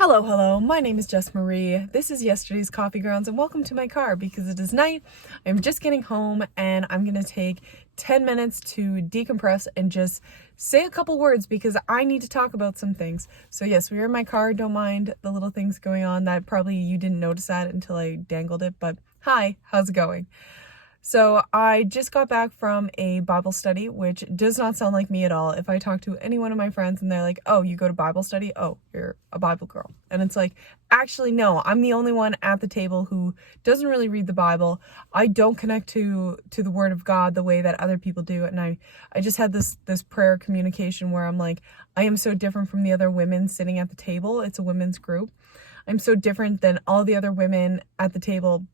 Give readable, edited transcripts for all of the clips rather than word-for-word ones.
Hello, my name is Jess Marie. This is yesterday's coffee grounds and welcome to my car because it is night. I'm just getting home and I'm gonna take 10 minutes to decompress and just say a couple words because I need to talk about some things. So yes, we are in my car. Don't mind the little things going on that probably you didn't notice that until I dangled it, but hi, how's it going? So I just got back from a Bible study, which does not sound like me at all. If I talk to any one of my friends and they're like, oh, you go to Bible study? Oh, you're a Bible girl. And it's like, actually, no, I'm the only one at the table who doesn't really read the Bible. I don't connect to the Word of God the way that other people do. And I just had this prayer communication where I'm like, I am so different from the other women sitting at the table. It's a women's group. I'm so different than all the other women at the table.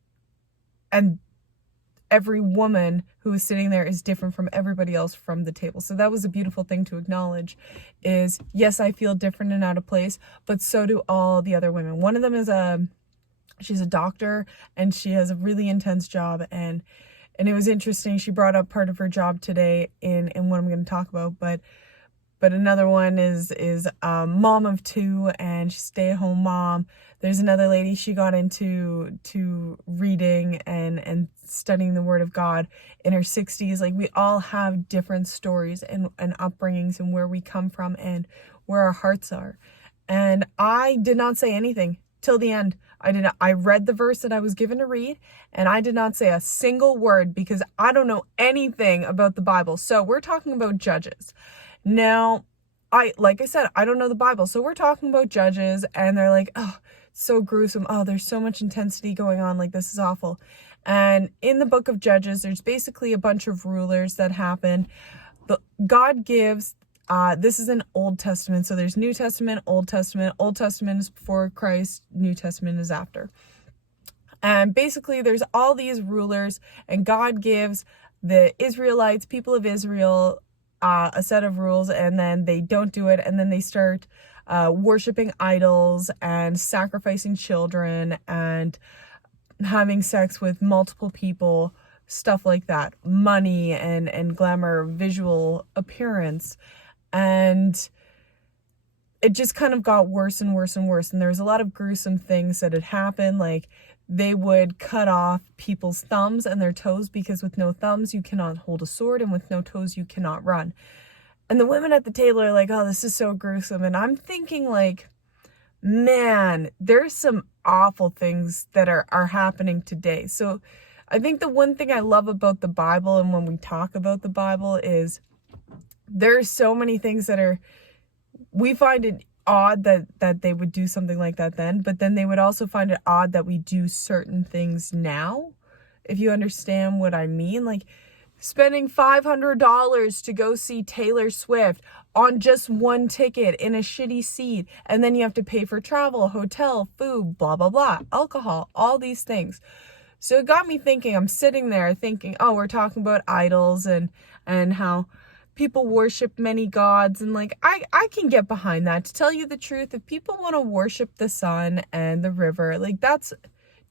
And every woman who is sitting there is different from everybody else from the table. So that was a beautiful thing to acknowledge is, yes, I feel different and out of place, but so do all the other women. One of them is she's a doctor and she has a really intense job. And it was interesting. She brought up part of her job today in what I'm going to talk about, but another one is a mom of two and she's a stay-at-home mom. There's another lady, she got into reading and studying the Word of God in her 60s. Like, we all have different stories and upbringings and where we come from and where our hearts are. And I did not say anything till the end. I read the verse that I was given to read and I did not say a single word because I don't know anything about the Bible. So we're talking about Judges. Now, like I said, I don't know the Bible. So we're talking about Judges and they're like, oh, so gruesome. Oh, there's so much intensity going on. Like, this is awful. And in the book of Judges, there's basically a bunch of rulers that happen. But God gives, this is an Old Testament. So there's New Testament, Old Testament. Old Testament is before Christ. New Testament is after. And basically there's all these rulers and God gives the Israelites, people of Israel, a set of rules, and then they don't do it, and then they start worshiping idols and sacrificing children and having sex with multiple people, stuff like that, money and glamour, visual appearance, and it just kind of got worse and worse and worse. And there was a lot of gruesome things that had happened, like they would cut off people's thumbs and their toes because with no thumbs you cannot hold a sword and with no toes you cannot run. And the women at the table are like, oh, this is so gruesome. And I'm thinking like, man, there's some awful things that are happening today. So I think the one thing I love about the Bible and when we talk about the Bible is there's so many things that we find it odd that they would do something like that then, but then they would also find it odd that we do certain things now, if you understand what I mean. Like spending $500 to go see Taylor Swift on just one ticket in a shitty seat, and then you have to pay for travel, hotel, food, blah, blah, blah, alcohol, all these things. So it got me thinking. I'm sitting there thinking, oh, we're talking about idols and how people worship many gods, and like I can get behind that. To tell you the truth, if people want to worship the sun and the river, like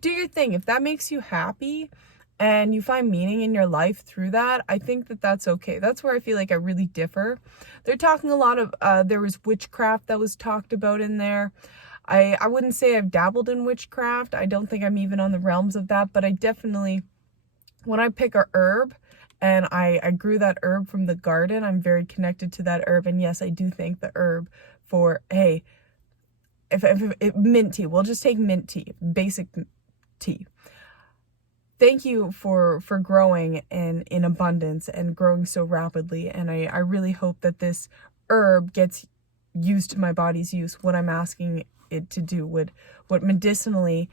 do your thing. If that makes you happy and you find meaning in your life through that, I think that that's okay. That's where I feel like I really differ. They're talking a lot of there was witchcraft that was talked about in there. I wouldn't say I've dabbled in witchcraft. I don't think I'm even on the realms of that, but I definitely, when I pick a herb and I grew that herb from the garden, I'm very connected to that herb. And yes, I do thank the herb for, hey, if mint tea, we'll just take mint tea, basic tea. Thank you for growing in abundance and growing so rapidly. And I really hope that this herb gets used to my body's use, what I'm asking it to do, what medicinally,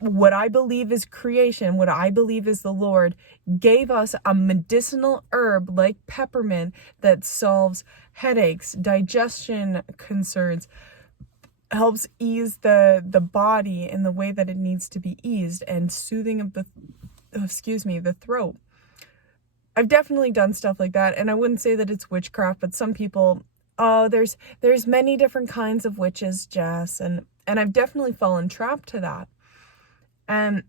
what I believe is creation, what I believe is the Lord, gave us a medicinal herb like peppermint that solves headaches, digestion concerns, helps ease the body in the way that it needs to be eased, and soothing of the throat. I've definitely done stuff like that, and I wouldn't say that it's witchcraft, but some people, oh, there's many different kinds of witches, Jess, and I've definitely fallen trapped to that. And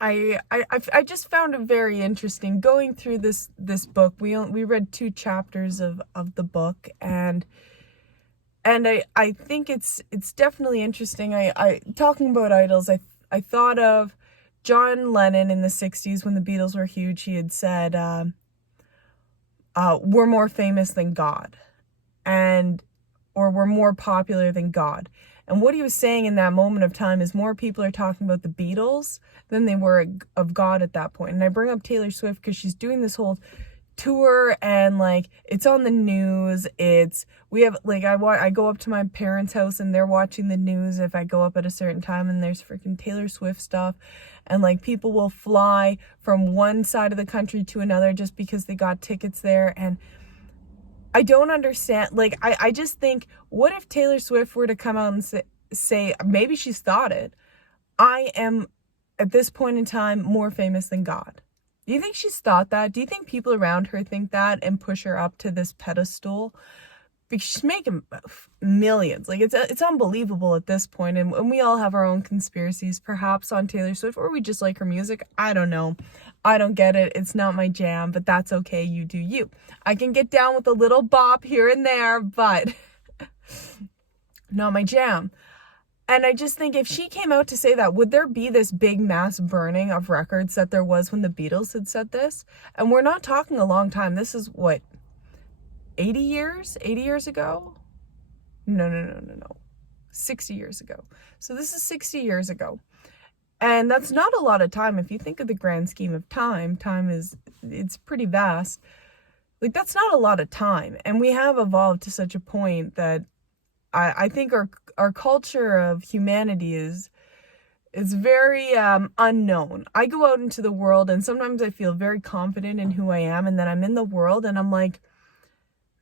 I just found it very interesting going through this book. We read 2 chapters of the book, and And I think it's definitely interesting. I talking about idols, I thought of John Lennon in the 60s when the Beatles were huge. He had said, we're more famous than God, or we're more popular than God. And what he was saying in that moment of time is more people are talking about the Beatles than they were of God at that point. And I bring up Taylor Swift because she's doing this whole tour, and like it's on the news. I go up to my parents' house and they're watching the news if I go up at a certain time, and there's freaking Taylor Swift stuff, and like people will fly from one side of the country to another just because they got tickets there. And I don't understand. Like, I just think, what if Taylor Swift were to come out and say, maybe she's thought it, I am, at this point in time, more famous than God. Do you think she's thought that? Do you think people around her think that and push her up to this pedestal? Because she's making millions. Like, it's unbelievable at this point. And we all have our own conspiracies, perhaps, on Taylor Swift, or we just like her music. I don't know. I don't get it. It's not my jam, but that's okay. You do you. I can get down with a little bop here and there, but not my jam. And I just think if she came out to say that, would there be this big mass burning of records that there was when the Beatles had said this? And we're not talking a long time. This is what, 80 years ago? No. 60 years ago. So this is 60 years ago. And that's not a lot of time. If you think of the grand scheme of time it's pretty vast. Like, that's not a lot of time. And we have evolved to such a point that I think our culture of humanity is very unknown. I go out into the world and sometimes I feel very confident in who I am, and then I'm in the world and I'm like,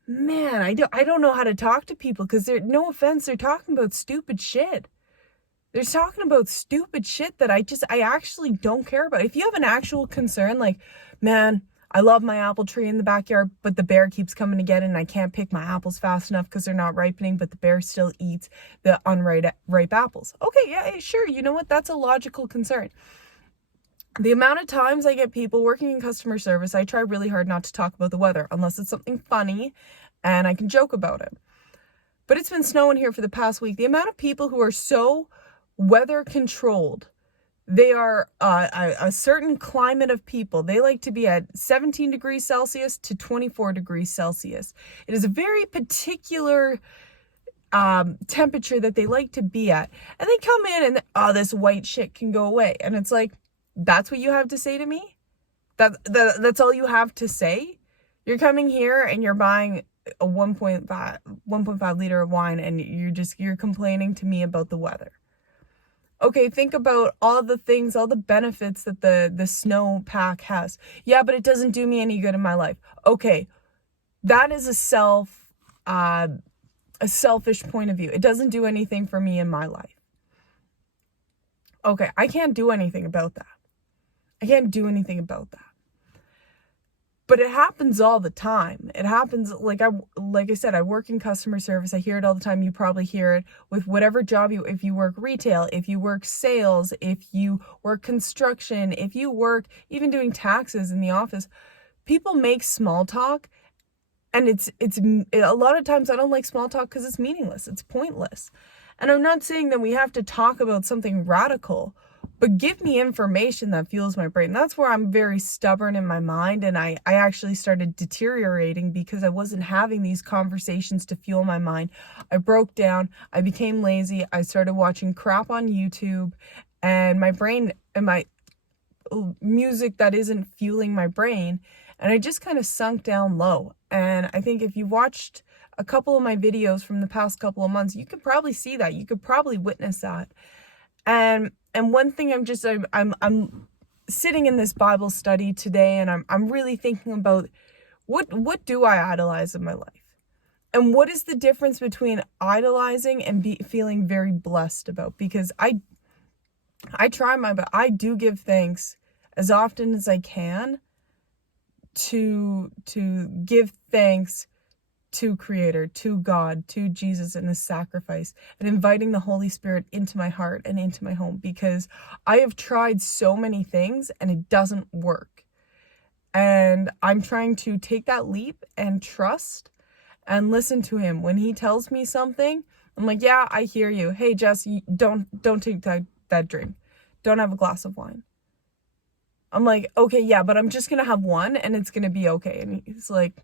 man, I don't know how to talk to people, because no offense, they're talking about stupid shit. They're talking about stupid shit that I actually don't care about. If you have an actual concern, like, man, I love my apple tree in the backyard, but the bear keeps coming to get it and I can't pick my apples fast enough because they're not ripening, but the bear still eats the ripe apples. Okay, yeah, sure. You know what? That's a logical concern. The amount of times I get people working in customer service, I try really hard not to talk about the weather unless it's something funny and I can joke about it. But it's been snowing here for the past week. The amount of people who are so weather controlled, they are a certain climate of people. They like to be at 17 degrees Celsius to 24 degrees Celsius. It is a very particular temperature that they like to be at. And they come in and, this white shit can go away. And it's like, that's what you have to say to me? That's all you have to say? You're coming here and you're buying a 1.5 liter of wine and you're complaining to me about the weather. Okay, think about all the things, all the benefits that the snowpack has. Yeah, but it doesn't do me any good in my life. Okay, that is a selfish point of view. It doesn't do anything for me in my life. Okay, I can't do anything about that. But it happens all the time. It happens, like I said, I work in customer service. I hear it all the time. You probably hear it with whatever job if you work retail, if you work sales, if you work construction, if you work even doing taxes in the office. People make small talk, and it's a lot of times I don't like small talk because it's meaningless. It's pointless. And I'm not saying that we have to talk about something radical, but give me information that fuels my brain. That's where I'm very stubborn in my mind, and I actually started deteriorating because I wasn't having these conversations to fuel my mind. I broke down, I became lazy, I started watching crap on YouTube, and my brain and my music that isn't fueling my brain, and I just kind of sunk down low. And I think if you watched a couple of my videos from the past couple of months, you could probably see that. You could probably witness that. And one thing I'm sitting in this Bible study today, and I'm really thinking about what do I idolize in my life? And what is the difference between idolizing and feeling very blessed about? Because I try my best. I do give thanks as often as I can to give thanks to Creator, to God, to Jesus and His sacrifice, and inviting the Holy Spirit into my heart and into my home, because I have tried so many things and it doesn't work. And I'm trying to take that leap and trust and listen to him. When he tells me something, I'm like, yeah, I hear you. Hey, Jess, don't take that drink. Don't have a glass of wine. I'm like, okay, yeah, but I'm just gonna have one and it's gonna be okay. And he's like,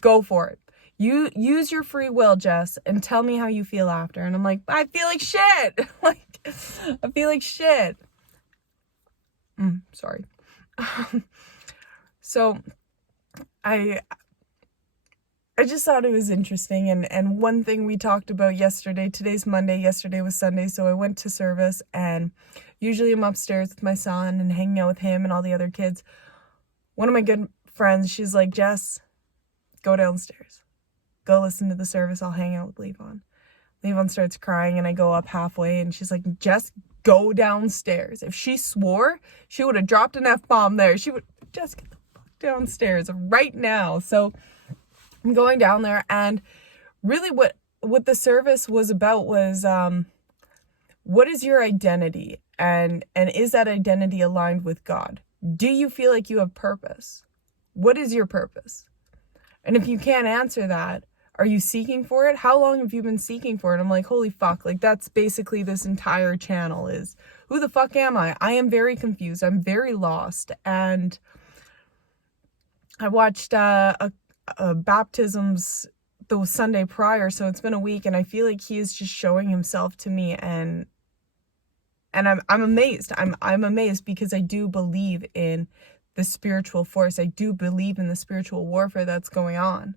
go for it. You use your free will, Jess, and tell me how you feel after. And I'm like, I feel like shit. I feel like shit. Sorry. So I just thought it was interesting, and one thing we talked about yesterday, today's Monday, yesterday was Sunday, so I went to service, and usually I'm upstairs with my son and hanging out with him and all the other kids. One of my good friends, she's like, Jess, go downstairs. Go listen to the service, I'll hang out with Levon. Levon starts crying, and I go up halfway, and she's like, Jess, go downstairs. If she swore, she would have dropped an F-bomb there. She would, Jess, get the fuck downstairs right now. So I'm going down there, and really what the service was about was, what is your identity? And is that identity aligned with God? Do you feel like you have purpose? What is your purpose? And if you can't answer that, are you seeking for it? How long have you been seeking for it? I'm like, holy fuck, like that's basically this entire channel is, who the fuck am I? I am very confused. I'm very lost. And I watched baptisms the Sunday prior, so it's been a week, and I feel like he is just showing himself to me, and I'm amazed. I'm amazed because I do believe in the spiritual force. I do believe in the spiritual warfare that's going on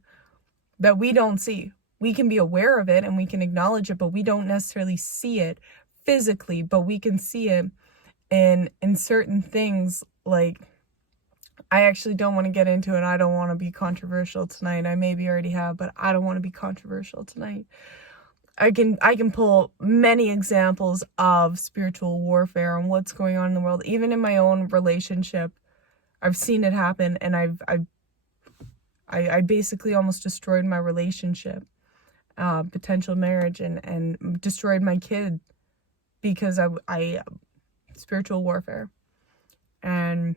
that we don't see. We can be aware of it and we can acknowledge it, but we don't necessarily see it physically, but we can see it in certain things. Like, I actually don't want to get into it. I don't want to be controversial tonight. I maybe already have, but I don't want to be controversial tonight. I can pull many examples of spiritual warfare and what's going on in the world. Even in my own relationship, I've seen it happen, and I basically almost destroyed my relationship, potential marriage, and destroyed my kid because I spiritual warfare. And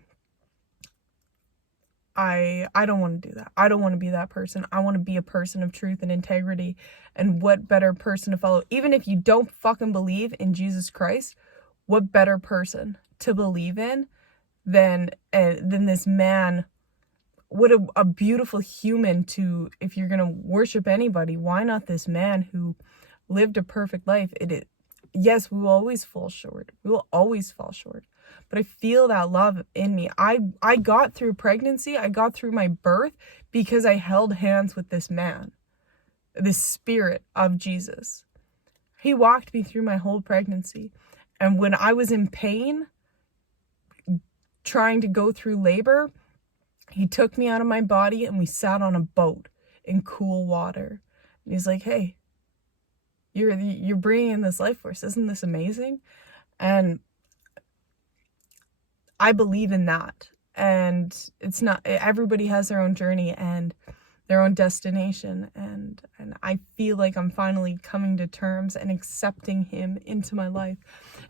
I don't want to do that. I don't want to be that person. I want to be a person of truth and integrity. And what better person to follow? Even if you don't fucking believe in Jesus Christ, what better person to believe in than this man? What a beautiful human to, if you're going to worship anybody, why not this man who lived a perfect life? Yes, we will always fall short. We will always fall short. But I feel that love in me. I got through pregnancy. I got through my birth because I held hands with this man, this spirit of Jesus. He walked me through my whole pregnancy. And when I was in pain, trying to go through labor, he took me out of my body and we sat on a boat in cool water. And he's like, hey, you're bringing in this life force. Isn't this amazing? And I believe in that. And it's not, everybody has their own journey and their own destination. And I feel like I'm finally coming to terms and accepting him into my life.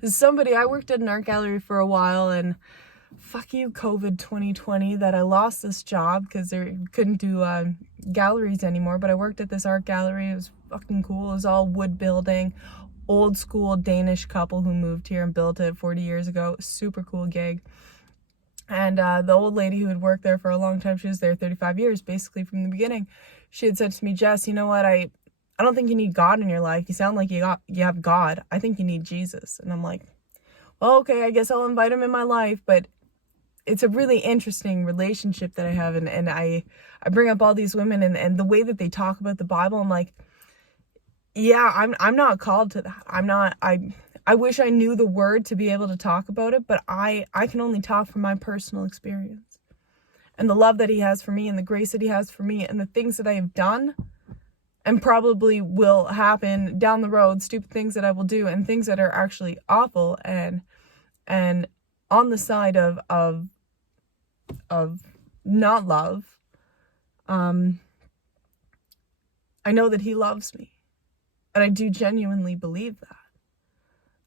As somebody, I worked at an art gallery for a while, and fuck you, COVID 2020, that I lost this job because they couldn't do galleries anymore. But I worked at this art gallery. It was fucking cool. It was all wood building, old school Danish couple who moved here and built it 40 years ago. Super cool gig. And the old lady who had worked there for a long time, she was there 35 years, basically from the beginning. She had said to me, Jess, you know what? I don't think you need God in your life. You sound like you have God. I think you need Jesus. And I'm like, well, okay, I guess I'll invite him in my life. But it's a really interesting relationship that I have. And I bring up all these women and the way that they talk about the Bible. I'm like, yeah, I'm not called to that. I wish I knew the word to be able to talk about it, but I can only talk from my personal experience and the love that he has for me and the grace that he has for me and the things that I have done and probably will happen down the road, stupid things that I will do and things that are actually awful and on the side of not love. I know that he loves me, and I do genuinely believe that.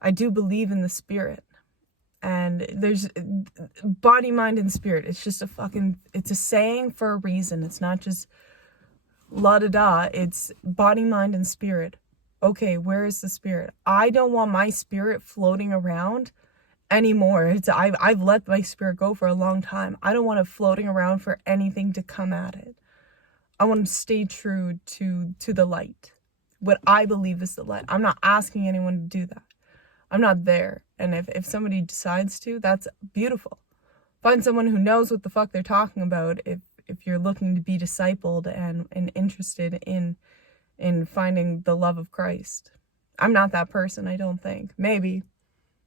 I do believe in the spirit, and there's body, mind, and spirit. It's just it's a saying for a reason. It's not just la da da. It's body, mind, and spirit. Okay, where is the spirit? I don't want my spirit floating around anymore. I've let my spirit go for a long time. I don't want it floating around for anything to come at it. I want to stay true to the light. What I believe is the light. I'm not asking anyone to do that. I'm not there. And if somebody decides to, that's beautiful. Find someone who knows what the fuck they're talking about if you're looking to be discipled and interested in finding the love of Christ. I'm not that person, I don't think. Maybe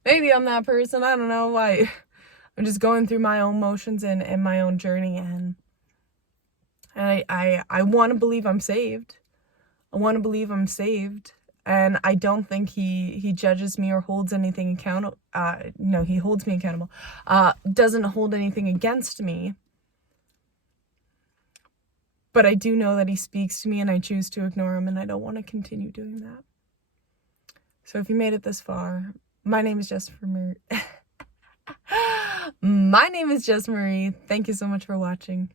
I'm that person. I don't know. I'm just going through my own motions and my own journey, and I want to believe I'm saved. I want to believe I'm saved, and I don't think he judges me or holds anything accountable. No, he holds me accountable. Doesn't hold anything against me. But I do know that he speaks to me, and I choose to ignore him, and I don't want to continue doing that. So if you made it this far, my name is Jess Marie. My name is Jess Marie. Thank you so much for watching.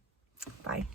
Bye.